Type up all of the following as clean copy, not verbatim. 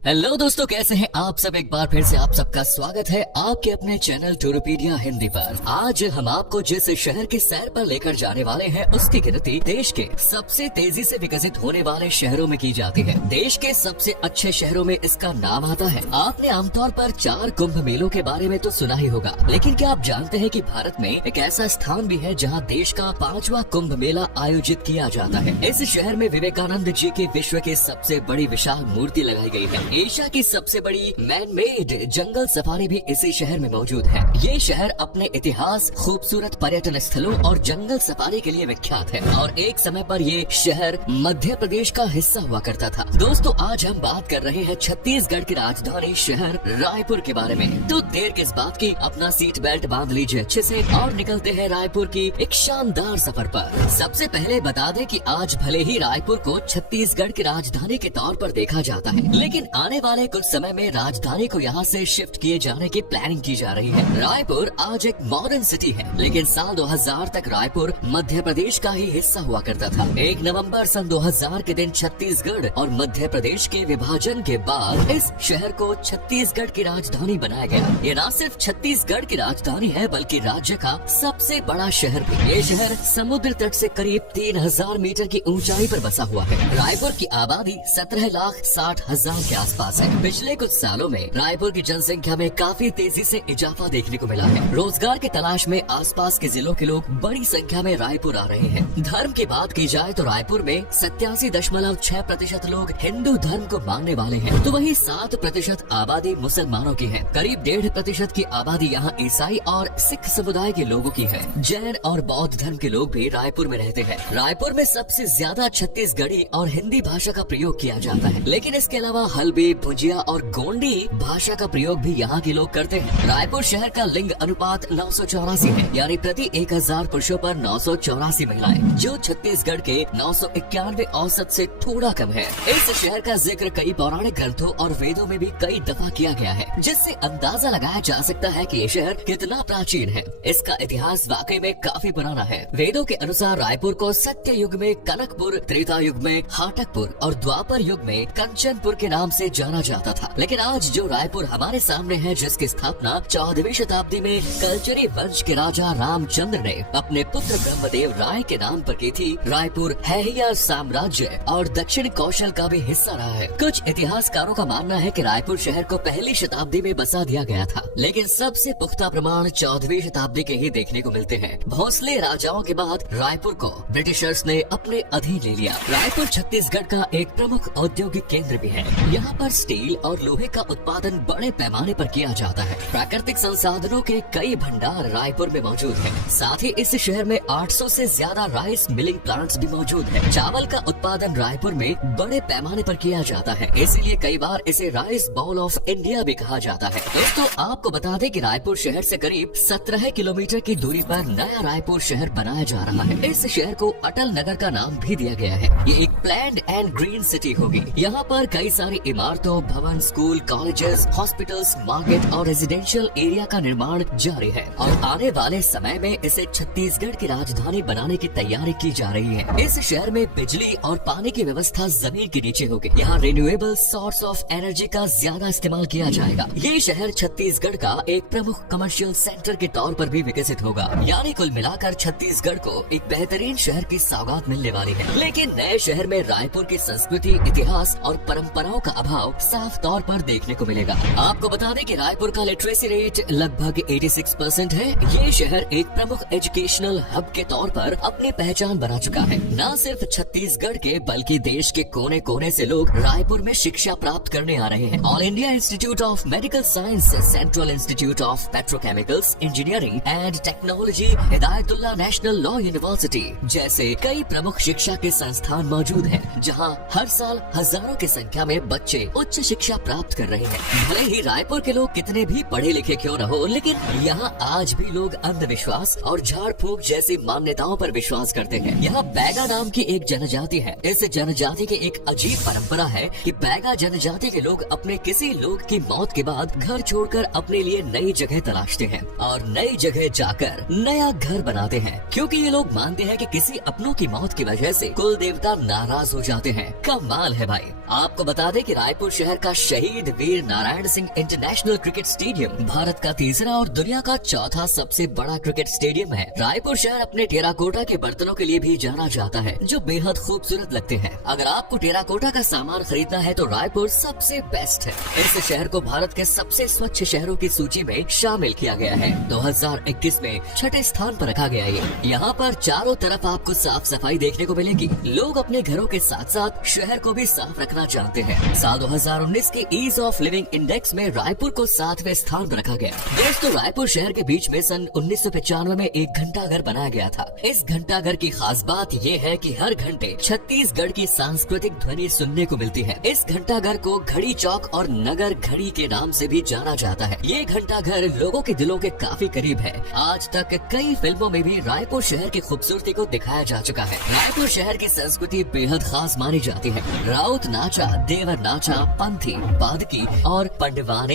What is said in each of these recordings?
Hello दोस्तों, कैसे हैं आप सब। एक बार फिर से आप सबका स्वागत है आपके अपने चैनल टूरोपीडिया हिंदी पर। आज हम आपको जिस शहर के सैर पर लेकर जाने वाले हैं उसकी गिनती देश के सबसे तेजी से विकसित होने वाले शहरों में की जाती है। देश के सबसे अच्छे शहरों में इसका नाम आता है। आपने आमतौर पर 4 कुंभ मेलों के बारे में तो सुना ही होगा, लेकिन क्या आप जानते हैं कि भारत में एक ऐसा स्थान भी है जहाँ देश का 5वां कुंभ मेला आयोजित किया जाता है। इस शहर में विवेकानंद जी की विश्व की सबसे बड़ी विशाल मूर्ति लगाई गई है। एशिया की सबसे बड़ी मैन मेड जंगल सफारी भी इसी शहर में मौजूद है। ये शहर अपने इतिहास, खूबसूरत पर्यटन स्थलों और जंगल सफारी के लिए विख्यात है और एक समय पर ये शहर मध्य प्रदेश का हिस्सा हुआ करता था। दोस्तों, आज हम बात कर रहे हैं छत्तीसगढ़ की राजधानी शहर रायपुर के बारे में। तो देर किस बात की, अपना सीट बेल्ट बांध लीजिए अच्छे से और निकलते हैं रायपुर की एक शानदार सफर पर। सबसे पहले बता दें कि आज भले ही रायपुर को छत्तीसगढ़ की राजधानी के तौर पर देखा जाता है, लेकिन आने वाले कुछ समय में राजधानी को यहाँ से शिफ्ट किए जाने की प्लानिंग की जा रही है। रायपुर आज एक मॉडर्न सिटी है, लेकिन साल 2000 तक रायपुर मध्य प्रदेश का ही हिस्सा हुआ करता था। 1 नवंबर सन 2000 के दिन छत्तीसगढ़ और मध्य प्रदेश के विभाजन के बाद इस शहर को छत्तीसगढ़ की राजधानी बनाया गया। ये न सिर्फ छत्तीसगढ़ की राजधानी है, बल्कि राज्य का सबसे बड़ा शहर भी। ये शहर समुद्र तट से करीब 3000 मीटर की ऊंचाई पर बसा हुआ है। रायपुर की आबादी 17,60,000 के आसपास है। पिछले कुछ सालों में रायपुर की जनसंख्या में काफी तेजी से इजाफा देखने को मिला है। रोजगार की तलाश में आसपास के जिलों के लोग बड़ी संख्या में रायपुर आ रहे हैं। धर्म की बात की जाए तो रायपुर में 87.6% लोग हिंदू धर्म को मानने वाले हैं, तो वहीं 7% आबादी मुसलमानों की है। करीब 1.5% की आबादी यहाँ ईसाई और सिख समुदाय के लोगों की है। जैन और बौद्ध धर्म के लोग भी रायपुर में रहते हैं। रायपुर में सबसे ज्यादा छत्तीसगढ़ी और हिंदी भाषा का प्रयोग किया जाता है, लेकिन इसके अलावा हल्बी, भुजिया और गोंडी भाषा का प्रयोग भी यहाँ के लोग करते हैं। रायपुर शहर का लिंग अनुपात 984 है, यानी प्रति 1000 पुरुषों पर 984 महिलाएं, जो छत्तीसगढ़ के 991 औसत से थोड़ा कम है। इस शहर का जिक्र कई पौराणिक ग्रंथों और वेदों में भी कई दफा किया गया है, जिससे अंदाजा लगाया जा सकता है कि ये शहर कितना प्राचीन है। इसका इतिहास वाकई में काफी पुराना है। वेदों के अनुसार रायपुर को सत्य युग में कनकपुर, त्रेता युग में हाटकपुर और द्वापर युग में कंचनपुर के नाम से जाना जाता था। लेकिन आज जो रायपुर हमारे सामने है, जिसकी स्थापना 14वीं शताब्दी में कलचरी वंश के राजा रामचंद्र ने अपने पुत्र ब्रह्मदेव राय के नाम पर की थी, रायपुर हैहिया साम्राज्य और दक्षिण कौशल का भी हिस्सा रहा है। कुछ इतिहासकारों का मानना है कि रायपुर शहर को पहली शताब्दी में बसा दिया गया था, लेकिन सबसे पुख्ता प्रमाण 14वीं शताब्दी के ही देखने को मिलते हैं। भोसले राजाओं के बाद रायपुर को ब्रिटिशर्स ने अपने अधीन ले लिया। रायपुर छत्तीसगढ़ का एक प्रमुख औद्योगिक केंद्र भी है। यहाँ पर स्टील और लोहे का उत्पादन बड़े पैमाने पर किया जाता है। प्राकृतिक संसाधनों के कई भंडार रायपुर में मौजूद हैं। साथ ही इस शहर में 800 से ज्यादा राइस मिलिंग प्लांट्स भी मौजूद हैं। चावल का उत्पादन रायपुर में बड़े पैमाने पर किया जाता है, इसीलिए कई बार इसे राइस बाउल ऑफ इंडिया भी कहा जाता है। दोस्तों, आपको बता दें कि रायपुर शहर से करीब 17 किलोमीटर की दूरी पर नया रायपुर शहर बनाया जा रहा है। इस शहर को अटल नगर का नाम भी दिया गया है। ये एक प्लैन्ड एंड ग्रीन सिटी होगी। यहाँ पर कई सारी इमारतों, भवन, स्कूल, कॉलेजेस, हॉस्पिटल्स, मार्केट और रेजिडेंशियल एरिया का निर्माण जारी है और आने वाले समय में इसे छत्तीसगढ़ की राजधानी बनाने की तैयारी की जा रही है। इस शहर में बिजली और पानी की व्यवस्था जमीन के नीचे होगी। यहाँ रिन्यूएबल सोर्स ऑफ एनर्जी का ज्यादा इस्तेमाल किया जाएगा। ये शहर छत्तीसगढ़ का एक प्रमुख कमर्शियल सेंटर के तौर पर भी विकसित होगा। यानी कुल मिलाकर छत्तीसगढ़ को एक बेहतरीन शहर की सौगात मिलने वाली है। लेकिन नए शहर में रायपुर की संस्कृति, इतिहास और परंपराओं का अभाव साफ तौर पर देखने को मिलेगा। आपको बता दें कि रायपुर का लिटरेसी रेट लगभग 86% है। ये शहर एक प्रमुख एजुकेशनल हब के तौर पर अपनी पहचान बना चुका है। न सिर्फ छत्तीसगढ़ के बल्कि देश के कोने कोने से लोग रायपुर में शिक्षा प्राप्त करने आ रहे हैं। All India institute of medical science, central institute of petrochemicals, engineering and technology, Hidayatullah national law university जैसे कई प्रमुख शिक्षा के संस्थान मौजूद हैं, जहां हर साल हजारों की संख्या में बच्चे उच्च शिक्षा प्राप्त कर रहे हैं। भले ही रायपुर के लोग कितने भी पढ़े लिखे क्यों न हो, लेकिन यहाँ आज भी लोग अंधविश्वास और झाड़ फूक जैसी मान्यताओं पर विश्वास करते हैं। यहाँ बैगा नाम की एक जनजाति है। इस जनजाति की एक अजीब परंपरा है कि बैगा जनजाति के लोग अपने किसी लोग की मौत के बाद घर छोड़कर अपने लिए नई जगह तलाशते हैं और नई जगह जाकर नया घर बनाते हैं, क्योंकि ये लोग मानते हैं कि किसी अपनों की मौत की वजह से कुल देवता नाराज हो जाते हैं। कमाल है भाई। आपको बता दें कि रायपुर शहर का शहीद Veer Narayan Singh international cricket stadium Bharat का तीसरा और दुनिया का चौथा सबसे बड़ा क्रिकेट स्टेडियम है। रायपुर शहर अपने टेराकोटा के बर्तनों के लिए भी जाना जाता है, जो बेहद खूबसूरत लगते हैं। अगर आपको टेराकोटा का सामान खरीदना है तो रायपुर सबसे बेस्ट है। इस शहर को भारत के सबसे स्वच्छ शहरों की सूची में शामिल किया गया है। 2021 में छठे स्थान पर रखा गया है। यहाँ पर चारों तरफ आपको साफ सफाई देखने को मिलेगी। लोग अपने घरों के साथ साथ शहर को भी साफ रखना चाहते हैं। साल 2019 के ईज ऑफ लिविंग इंडेक्स में रायपुर को 7वें स्थान पर रखा गया। दोस्तों, रायपुर शहर के बीच में सन 1995 में एक घंटाघर बनाया गया था। इस घंटाघर की खास बात ये है कि हर घंटे छत्तीसगढ़ की सांस्कृतिक ध्वनि सुनने को मिलती है। इस घंटाघर को घड़ी चौक और नगर घड़ी के नाम से भी जाना जाता है। ये घंटाघर लोगों के दिलों के काफी करीब है। आज तक कई फिल्मों में भी रायपुर शहर की खूबसूरती को दिखाया जा चुका है। रायपुर शहर की संस्कृति बेहद खास मानी जाती है। राउत नाचा, देवर नाचा, पंथी, पादकी और पंडवाने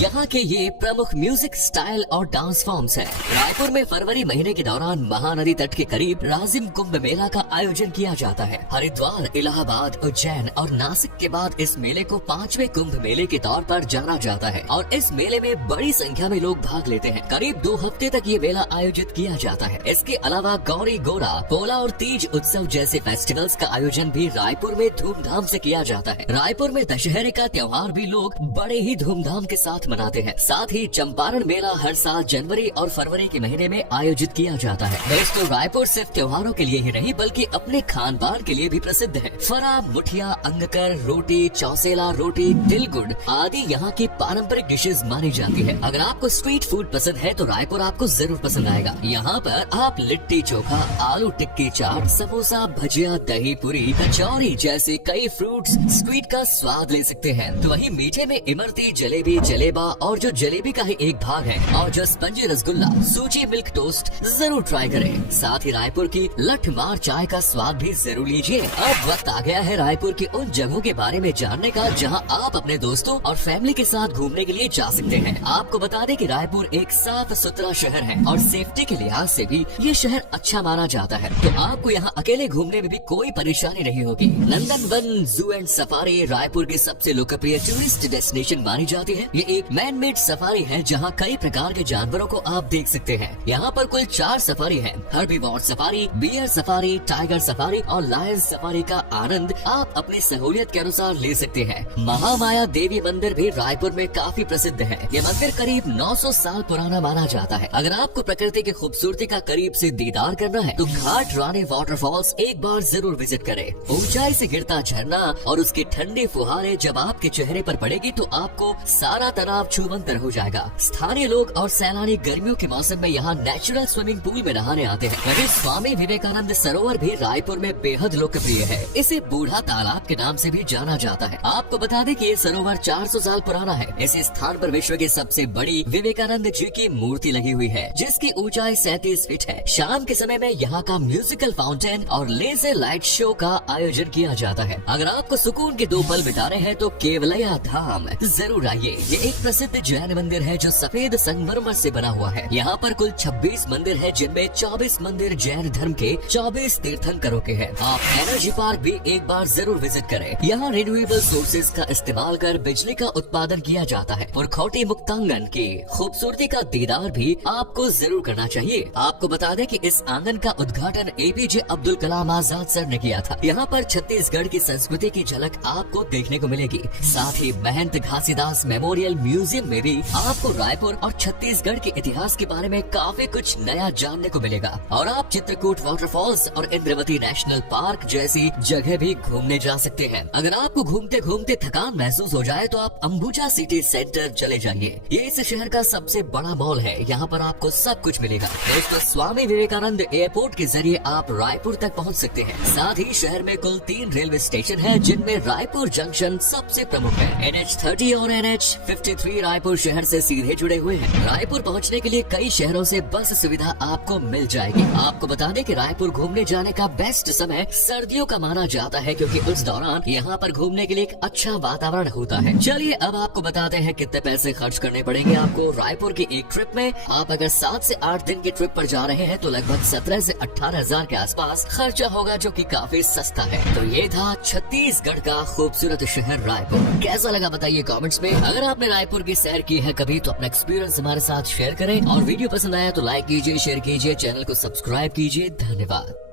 यहाँ के ये प्रमुख म्यूजिक स्टाइल और डांस फॉर्म्स हैं। रायपुर में फरवरी महीने के दौरान महानदी तट के करीब राजिम कुंभ मेला का आयोजन किया जाता है। हरिद्वार, इलाहाबाद, उज्जैन और नासिक के बाद इस मेले को 5वें कुंभ मेले के तौर पर जाना जाता है और इस मेले में बड़ी संख्या में लोग भाग लेते हैं। करीब 2 हफ्ते तक ये मेला आयोजित किया जाता है। इसके अलावा गौरी गोरा, पोला और तीज उत्सव जैसे फेस्टिवल्स का आयोजन भी रायपुर में धूमधाम से किया जाता है। रायपुर में दशहरे का त्योहार भी लोग बड़े ही धूमधाम के साथ मनाते हैं। साथ ही चंपारण मेला हर साल जनवरी और फरवरी के महीने में आयोजित किया जाता है। दोस्तों, रायपुर सिर्फ त्योहारों के लिए ही नहीं बल्कि अपने खान पान के लिए भी प्रसिद्ध है। फरा, मुठिया, अंगकर, रोटी, चौसेला रोटी, तिलगुड़ आदि यहाँ की पारंपरिक डिशेज मानी जाती है। अगर आपको स्ट्रीट फूड पसंद है तो रायपुर आपको जरूर पसंद आएगा। यहाँ पर आप लिट्टी चोखा, आलू टिक्की चाट, समोसा, भजिया, दही पूरी, कचौरी जैसे कई फ्रूट्स स्वीट का स्वाद ले सकते हैं। तो वहीं मीठे में इमरती, जलेबी, जलेबा और जो जलेबी का ही एक भाग है और जो स्पंजी रसगुल्ला, सूजी मिल्क टोस्ट जरूर ट्राई करें। साथ ही रायपुर की लठमार चाय का स्वाद भी जरूर लीजिए। अब वक्त आ गया है रायपुर की उन जगहों के बारे में जानने का जहां आप अपने दोस्तों और फैमिली के साथ घूमने के लिए जा सकते हैं। आपको बता दें कि रायपुर एक साफ सुथरा शहर है और सेफ्टी के लिहाज से भी ये शहर अच्छा माना जाता है। तो आपको यहाँ अकेले घूमने में भी कोई परेशानी नहीं होगी। नंदन वन जू एंड सफारी रायपुर की सबसे लोकप्रिय टूरिस्ट डेस्टिनेशन मानी जाती है। ये एक मैन मेड सफारी है जहाँ कई प्रकार के जानवरों को आप देख सकते हैं। यहाँ पर कुल 4 सफारी है। Herbivore safari, bear safari, tiger safari और लायन सफारी का आनंद आप अपनी सहूलियत के अनुसार ले सकते हैं। महामाया देवी मंदिर भी रायपुर में काफी प्रसिद्ध है। ये मंदिर करीब 900 साल पुराना माना जाता है। अगर आपको प्रकृति की खूबसूरती का करीब से दीदार करना है तो घाट रानी वाटरफॉल्स एक बार जरूर विजिट करें। ऊंचाई से गिरता झरना और उसकी ठंडी फुहारें जब आपके चेहरे पर पड़ेगी तो आपको सारा तनाव छूमंतर हो जाएगा। स्थानीय लोग और सैलानी गर्मियों के मौसम में यहाँ नेचुरल स्विमिंग पूल में नहाने आते हैं। वहीं स्वामी विवेकानंद सरोवर भी रायपुर में बेहद लोकप्रिय है। इसे बूढ़ा तालाब के नाम से भी जाना जाता है। आपको बता दें कि ये सरोवर 400 साल पुराना है। इस स्थान पर विश्व की सबसे बड़ी विवेकानंद जी की मूर्ति लगी हुई है जिसकी ऊंचाई 37 फीट है। शाम के समय में यहाँ का म्यूजिकल फाउंटेन और लेजर लाइट शो का आयोजन किया जाता है। अगर आपको सुकून के 2 पल बिताने हैं तो केवलया धाम जरूर आइए। ये एक प्रसिद्ध जैन मंदिर है जो सफेद संगमरमर से बना हुआ है। यहाँ पर कुल 26 मंदिर है जिनमें 24 मंदिर जैन धर्म के 24 तीर्थंकरों के हैं। आप एनर्जी पार्क भी एक बार जरूर विजिट करें। यहाँ रिन्यूएबल सोर्सेज का इस्तेमाल कर बिजली का उत्पादन किया जाता है और खोटी मुक्तांगन की खूबसूरती का दीदार भी आपको जरूर करना चाहिए। आपको बता दें कि इस आंगन का उद्घाटन एपीजे अब्दुल कलाम आजाद सर ने किया था। यहाँ पर छत्तीसगढ़ की संस्कृति की झलक आपको देखने को मिलेगी। साथ ही महंत घासीदास मेमोरियल म्यूजियम में भी आपको रायपुर और छत्तीसगढ़ के इतिहास के बारे में काफी कुछ नया जानने को मिलेगा। और आप चित्रकूट वाटरफॉल्स और इंद्रवती नेशनल पार्क जैसी जगह भी घूमने जा सकते हैं। अगर आपको घूमते घूमते थकान महसूस हो जाए तो आप अंबुजा सिटी सेंटर चले जाइए। ये इस शहर का सबसे बड़ा मॉल है। यहाँ पर आपको सब कुछ मिलेगा। दोस्तों, स्वामी विवेकानंद एयरपोर्ट के जरिए आप रायपुर तक पहुँच सकते हैं। साथ ही शहर में कुल 3 रेलवे स्टेशन है जिनमें रायपुर जंक्शन सबसे प्रमुख है। NH30 और NH53 रायपुर शहर से सीधे जुड़े हुए हैं। रायपुर पहुंचने के लिए कई शहरों से बस सुविधा आपको मिल जाएगी। आपको बता दें कि रायपुर घूमने जाने का बेस्ट समय सर्दियों का माना जाता है क्योंकि उस दौरान यहाँ पर घूमने के लिए एक अच्छा वातावरण होता है। चलिए अब आपको बताते हैं कितने पैसे खर्च करने पड़ेंगे आपको रायपुर की एक ट्रिप में। आप अगर 7 से 8 दिन की ट्रिप पर जा रहे हैं तो लगभग 17 से 18 हजार के आसपास खर्चा होगा जो कि काफी सस्ता है। तो ये था छत्तीसगढ़ छत्तीसगढ़ का खूबसूरत शहर रायपुर। कैसा लगा बताइए कमेंट्स में। अगर आपने रायपुर की सैर की है कभी तो अपना एक्सपीरियंस हमारे साथ शेयर करें, और वीडियो पसंद आया तो लाइक कीजिए, शेयर कीजिए, चैनल को सब्सक्राइब कीजिए। धन्यवाद।